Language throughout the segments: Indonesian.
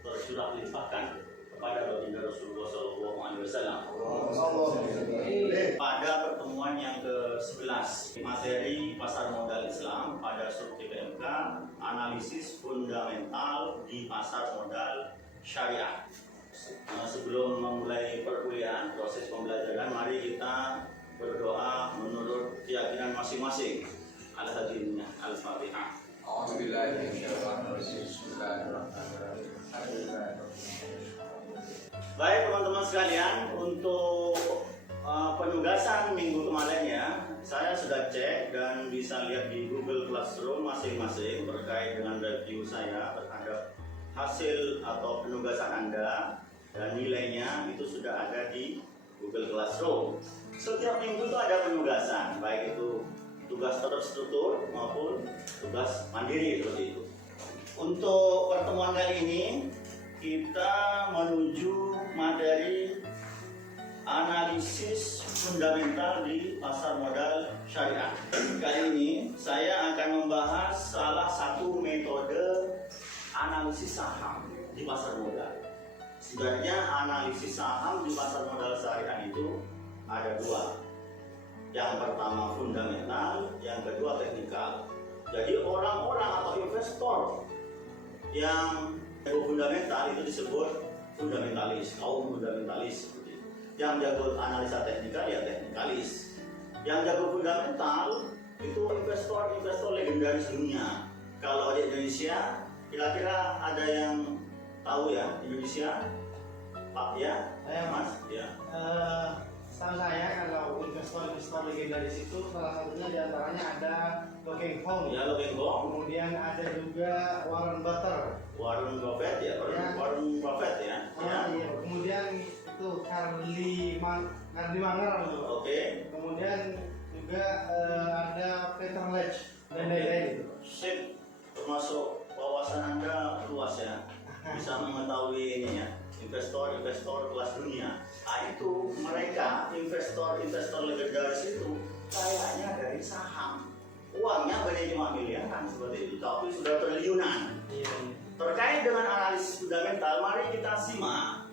tercurah limpahkan kepada baginda Rasulullah SAW. Pada pertemuan yang ke-11 materi pasar modal Islam pada sub PMK, analisis fundamental di pasar modal syariah. Sebelum memulai perkuliahan, proses pembelajaran, mari kita berdoa menurut keyakinan masing-masing. Al-Hadinnya, Al-Fatihah. Baik teman-teman sekalian, untuk penugasan minggu kemarin ya, saya sudah cek dan bisa lihat di Google Classroom masing-masing terkait dengan review saya terhadap hasil atau penugasan Anda, dan nilainya itu sudah ada di Google Classroom. Setiap minggu itu ada penugasan, baik itu tugas terstruktur maupun tugas mandiri seperti itu. Untuk pertemuan kali ini kita menuju materi analisis fundamental di pasar modal syariah. Kali ini saya akan membahas salah satu metode analisis saham di pasar modal. Sebenarnya analisis saham di pasar modal syariah itu ada dua. Yang pertama fundamental, yang kedua teknikal. Jadi orang-orang atau investor yang fundamental itu disebut fundamentalis, kaum fundamentalis seperti itu. Yang jago analisa teknikal ya teknikalis. Yang jago fundamental itu investor legendaris dunia. Kalau di Indonesia, kira-kira ada yang tahu ya Indonesia? Pak ya? Saya Mas? Ya. Setahu saya kalau investor legendaris itu salah satunya diantaranya ada Lo Keng Hong. Ya, Lo Keng Hong. Kemudian ada juga Warren Buffett ya, Warren Buffett ya. Iya. Kemudian itu Carly Munger. Oke. Kemudian juga ada Peter Lynch dan lain-lain. Sip, termasuk wawasan Anda luas ya. Bisa mengetahui ini ya, investor kelas dunia. Nah, itu mereka investor legendaris itu kayaknya dari saham. Uangnya bukan cuma miliaran seperti itu, tapi sudah triliunan. Terkait dengan analisis fundamental, mari kita simak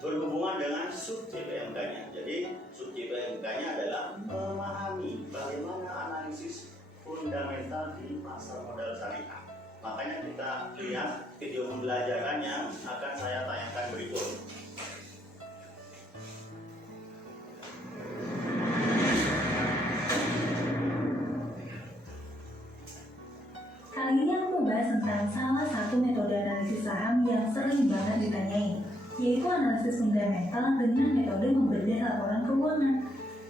berhubungan dengan sub CPMK-nya. Jadi sub CPMK-nya adalah memahami bagaimana analisis fundamental di pasar modal syariah. Makanya kita lihat video pembelajaran yang akan saya tayangkan berikut. Kali ini aku mau bahas tentang salah satu metode analisis saham yang sering banget ditanyain, yaitu analisis fundamental dengan metode membedah laporan keuangan.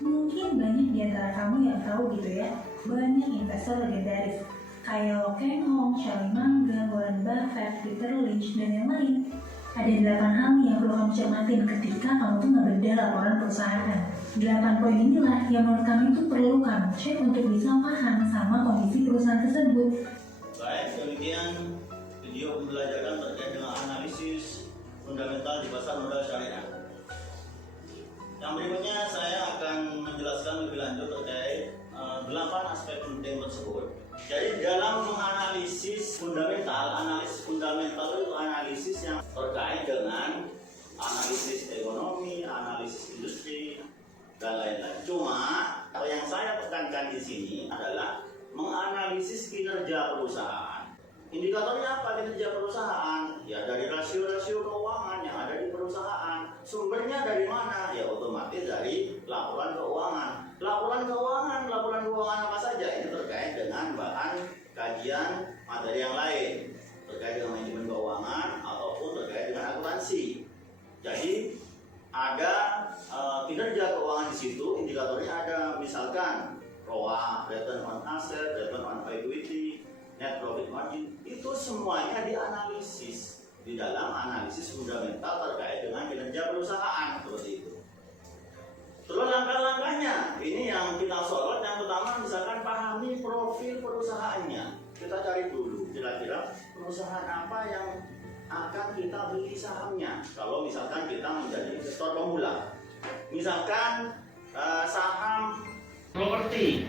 Mungkin banyak di antara kamu yang tahu gitu ya, banyak investor legendaris kayak Lo Keng Hong, Charlie Munger, Warren Buffett, Peter Lynch, dan yang lain. Ada 8 hal yang perlu kamu cermatin ketika kamu tuh ngebedah laporan perusahaan. 8 poin inilah yang menurut kami itu perlu kamu cek untuk bisa paham sama kondisi perusahaan tersebut. Baik, demikian video pembelajaran terkait dengan analisis fundamental di pasar modal syariah. Yang berikutnya saya akan menjelaskan lebih lanjut terkait 8 aspek penting tersebut. Jadi dalam menganalisis fundamental itu analisis yang terkait dengan analisis ekonomi, analisis industri, dan lain-lain. Cuma yang saya tekankan di sini adalah menganalisis kinerja perusahaan. Indikatornya apa kinerja perusahaan? Ya dari rasio-rasio keuangan yang ada di perusahaan. Sumbernya dari mana? Ya otomatis dari laporan keuangan. Laporan keuangan apa saja? Ini terkait dengan bahan kajian materi yang lain, terkait dengan manajemen keuangan ataupun terkait dengan akuntansi. Jadi ada kinerja keuangan di situ, indikatornya ada misalkan ROA, return on asset, return on equity, net profit margin. Itu semuanya dianalisis di dalam analisis fundamental terkait dengan kinerja perusahaan seperti itu. Terus langkah-langkahnya, ini yang kita sorot. Yang pertama misalkan pahami profil perusahaannya. Kita cari dulu kira-kira perusahaan apa yang akan kita beli sahamnya. Kalau misalkan kita menjadi investor pemula, misalkan saham properti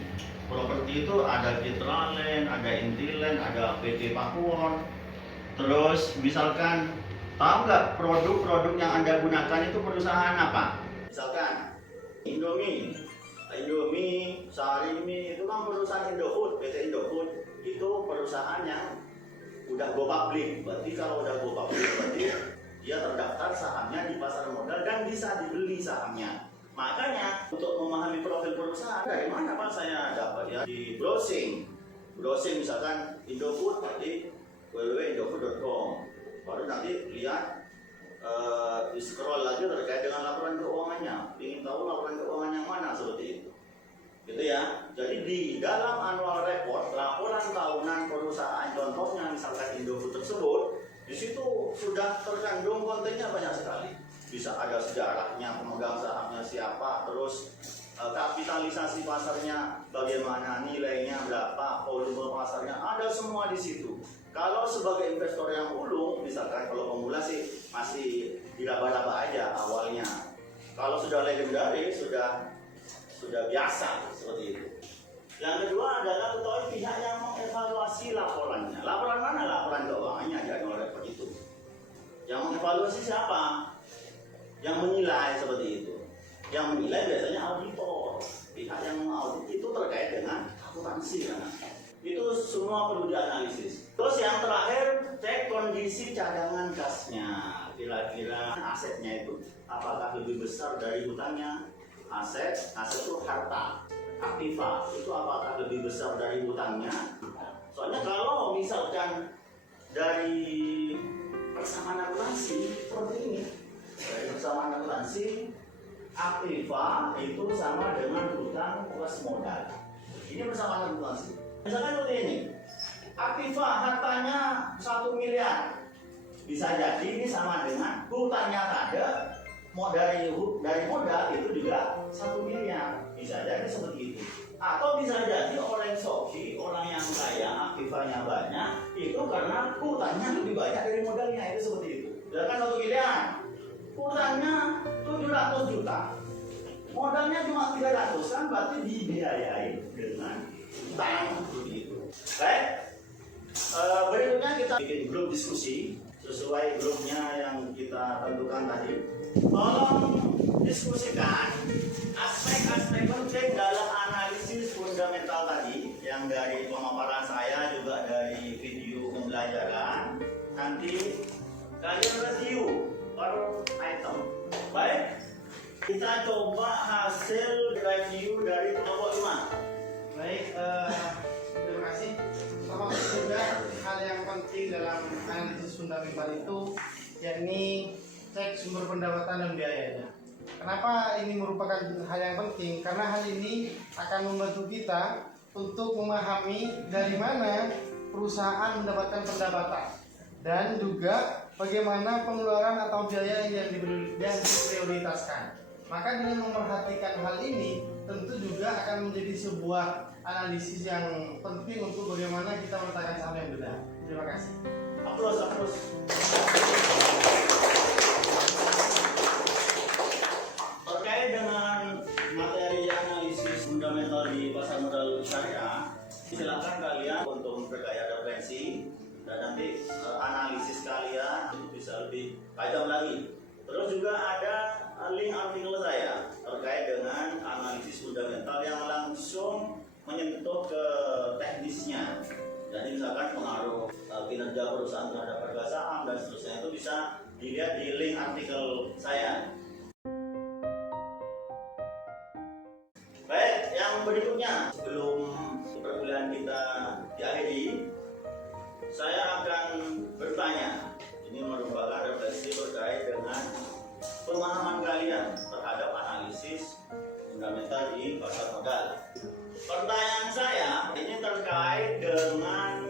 itu ada Citraland, ada Intiland, ada PT Pakuwon, Terus misalkan tahu nggak produk-produk yang Anda gunakan itu perusahaan apa? Misalkan Indomie, Sari itu kan perusahaan Indofood, PT Indofood itu perusahaan yang udah go public. Berarti kalau udah go public berarti dia terdaftar sahamnya di pasar modal dan bisa dibeli sahamnya. Makanya untuk memahami profil perusahaan dari mana Pak saya dapat ya di browsing misalkan Indofood berarti www.indofood.com, baru nanti lihat di scroll lagi terkait dengan laporan keuangannya, ingin tahu laporan keuangan yang mana seperti itu, gitu ya. Jadi di dalam annual report laporan tahunan perusahaan, contohnya misalkan Indofood tersebut, di situ sudah terkandung kontennya banyak sekali. Bisa ada sejarahnya, pemegang sahamnya siapa, terus kapitalisasi pasarnya bagaimana, nilainya berapa, volume pasarnya, ada semua di situ. Kalau sebagai investor yang ulung, misalkan kalau pemula sih masih diraba-raba aja awalnya. Kalau sudah legendaris, sudah biasa seperti itu. Yang kedua adalah ketahui pihak yang mengevaluasi laporannya. Laporan mana? Laporan keuangannya jadi oleh report itu. Yang mengevaluasi siapa? Yang menilai seperti itu. Yang menilai biasanya auditor. Pihak yang mengaudit itu terkait dengan akuntansi kan. Itu semua perlu dianalisis. Terus yang terakhir, cek kondisi cadangan kasnya. Kira-kira asetnya itu apakah lebih besar dari hutangnya? Aset itu harta. Aktiva itu apakah lebih besar dari hutangnya? Soalnya kalau misalkan dari persamaan akuntansi seperti ini, dari persamaan akuntansi, aktiva itu sama dengan hutang plus modal. Ini persamaan akuntansi. Misalkan seperti ini, aktiva hartanya 1 miliar, bisa jadi ini sama dengan hutangnya ada, dari modal itu juga 1 miliar, bisa jadi seperti itu. Atau bisa jadi orang soki, orang yang kaya, aktivanya banyak, itu karena hutangnya lebih banyak dari modalnya, itu seperti itu. Misalkan 1 miliar, hutangnya 700 juta, modalnya cuma 300 kan, berarti dibiayai dengan utang begitu. Baik, berikutnya kita bikin grup diskusi sesuai grupnya yang kita tentukan tadi. Tolong diskusikan aspek-aspek penting dalam analisis fundamental tadi yang dari pemaparan saya juga dari video pembelajaran. Nanti kalian review per item. Baik, kita coba hasil review dari kelompok 5. Baik, terima kasih. Termasuk juga hal yang penting dalam analisis fundamental itu, yakni cek sumber pendapatan dan biayanya. Kenapa ini merupakan hal yang penting? Karena hal ini akan membantu kita untuk memahami dari mana perusahaan mendapatkan pendapatan dan juga bagaimana pengeluaran atau biaya yang diprioritaskan. Maka dengan memperhatikan hal ini tentu juga akan menjadi sebuah analisis yang penting untuk bagaimana kita meletakkan saham yang benar. Terima kasih. Aplaus. Terkait dengan materi analisis fundamental di pasar modal syariah, silakan kalian untuk memperkaya referensi dan nanti analisis kalian itu bisa lebih tajam lagi. Terus juga ada link artikel saya terkait dengan analisis fundamental yang langsung menyentuh ke teknisnya. Jadi misalkan pengaruh kinerja perusahaan terhadap harga saham dan seterusnya itu bisa dilihat di link artikel saya. Baik, yang berikutnya sebelum perkuliahan kita diakhiri, saya akan bertanya. Ini merupakan refleksi terkait dengan pemahaman kalian terhadap analisis fundamental di pasar modal. Pertanyaan saya ini terkait dengan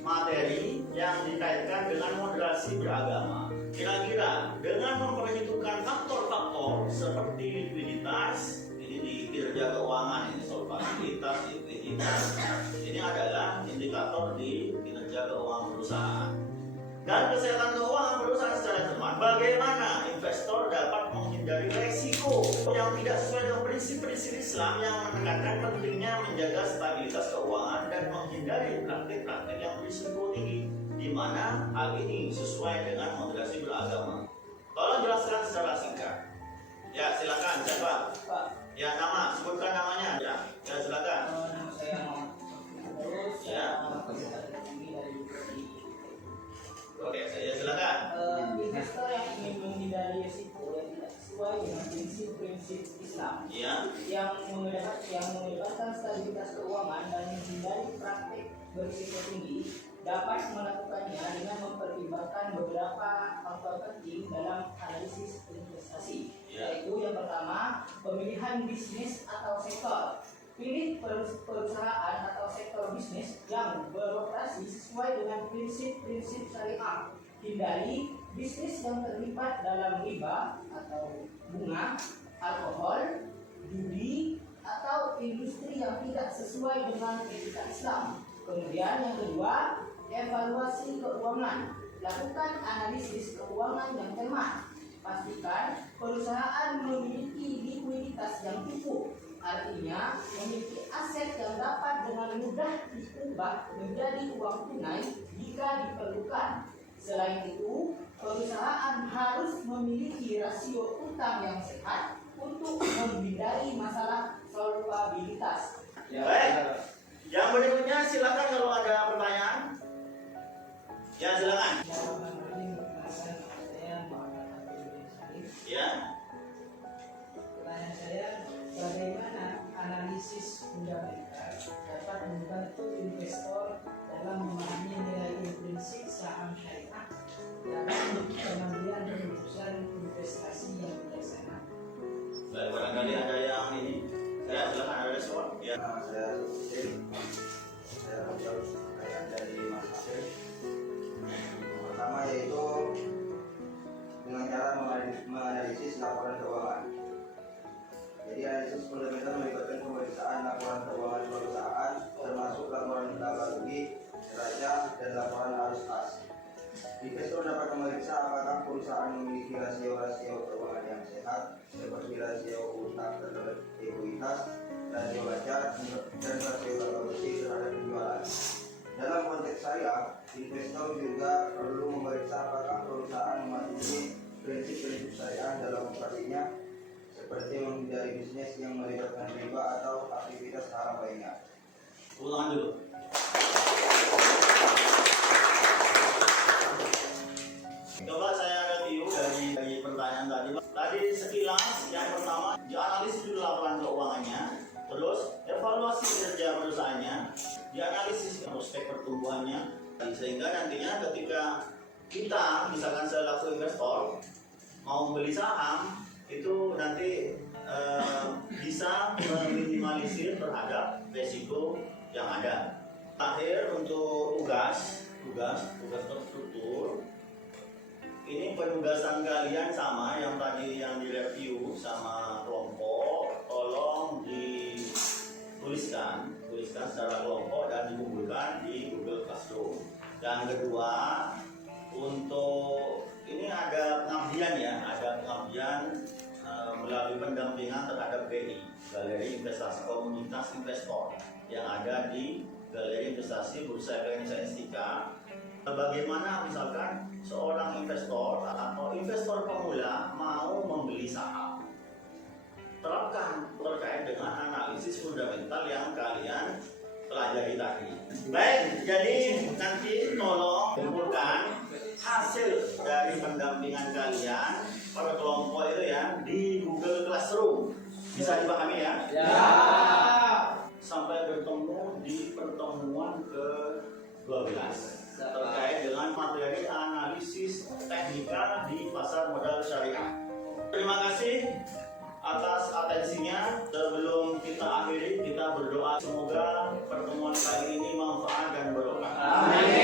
materi yang dikaitkan dengan moderasi beragama. Kira-kira dengan memperhitungkan faktor-faktor seperti likuiditas, ini di kinerja keuangan, ini solvabilitas, likuiditas, ini adalah indikator di kinerja keuangan perusahaan. Dan kesehatan keuangan perusahaan secara cermat, bagaimana investor dapat menghindari resiko yang tidak sesuai dengan prinsip-prinsip Islam yang menekankan pentingnya menjaga stabilitas keuangan dan menghindari praktik-praktik yang berisiko tinggi. Di di mana hal ini sesuai dengan moderasi beragama. Tolong jelaskan secara singkat. Ya, silakan. Siapa? Pak. Ya, nama. Sebutkan namanya. Ya, silakan. Nama saya Muhammad. Terus Ya. Oke, saya silakan. Investor yang ingin menghindari risiko yang tidak sesuai dengan prinsip-prinsip Islam Ya. yang mengedepankan stabilitas keuangan dan menghindari praktik berisiko tinggi dapat melakukannya dengan mempertimbangkan beberapa faktor penting dalam analisis investasi. Ya. Yaitu yang pertama, pemilihan bisnis atau sektor. Pilih perusahaan atau sektor bisnis yang beroperasi sesuai dengan prinsip-prinsip syariah. Hindari bisnis yang terlibat dalam riba atau bunga, alkohol, judi, atau industri yang tidak sesuai dengan etika Islam. Kemudian yang kedua, evaluasi keuangan. Lakukan analisis keuangan yang cermat. Pastikan perusahaan memiliki likuiditas yang cukup. Artinya, memiliki aset yang dapat dengan mudah diubah menjadi uang tunai jika diperlukan. Selain itu, perusahaan harus memiliki rasio utang yang sehat untuk menghindari masalah solvabilitas. Baik. Yang berikutnya silakan kalau ada pertanyaan. Ya, silakan. Ya. Pertanyaan saya, bagaimana analisis fundamental dapat membantu investor dalam memahami nilai intrinsik saham syariah dalam pengambilan keputusan investasi yang bijaksana? Baik, barangkali ada yang ini. Ya, silakan ada respon. Ya. Saya Husin, saya menjawab pertanyaan dari Mas Hasil. Yang pertama yaitu dengan cara menganalisis laporan keuangan. Jadi analisis fundamental melibatkan pemeriksaan laporan keuangan perusahaan, termasuk laporan laba rugi, neraca, dan laporan arus kas. Investor dapat memeriksa apakah perusahaan memiliki rasio-rasio keuangan yang sehat, seperti rasio utang terhadap ekuitas, rasio baca, dan rasio laba bersih terhadap penjualan. Dalam konteks syariah, investor juga perlu memeriksa apakah perusahaan mematuhi prinsip-prinsip syariah dalam operasinya, seperti menghindari bisnis yang melibatkan riba atau aktivitas haram lainnya. Ulangan dulu. Coba saya review dari pertanyaan tadi. Tadi sekilas yang pertama dianalisis dulu laporan keuangannya, terus evaluasi kinerja perusahaannya, dianalisis prospek pertumbuhannya, sehingga nantinya ketika kita misalkan selaku investor mau membeli saham itu nanti bisa meminimalisir terhadap resiko yang ada. Terakhir untuk tugas terstruktur. Ini penugasan kalian sama yang tadi yang direview sama kelompok, tolong dituliskan secara kelompok dan dikumpulkan di Google Classroom. Yang kedua, untuk ini ada pengabdian melalui pendampingan terhadap BI, Galeri Investasi Komunitas Investor yang ada di Galeri Investasi Bursa Efek Indonesia Instika. Bagaimana misalkan seorang investor atau investor pemula mau membeli saham, terapkan terkait dengan analisis fundamental yang kalian pelajari tadi. Baik, jadi nanti tolong kumpulkan hasil dari pendampingan kalian pada kelompok itu ya di Google Classroom. Bisa dipahami ya? Ya. Sampai bertemu di pertemuan ke-12 terkait dengan materi analisis teknikal di pasar modal syariah. Terima kasih atas atensinya. Sebelum kita akhiri, kita berdoa semoga pertemuan kali ini manfaat dan berkah. Amin.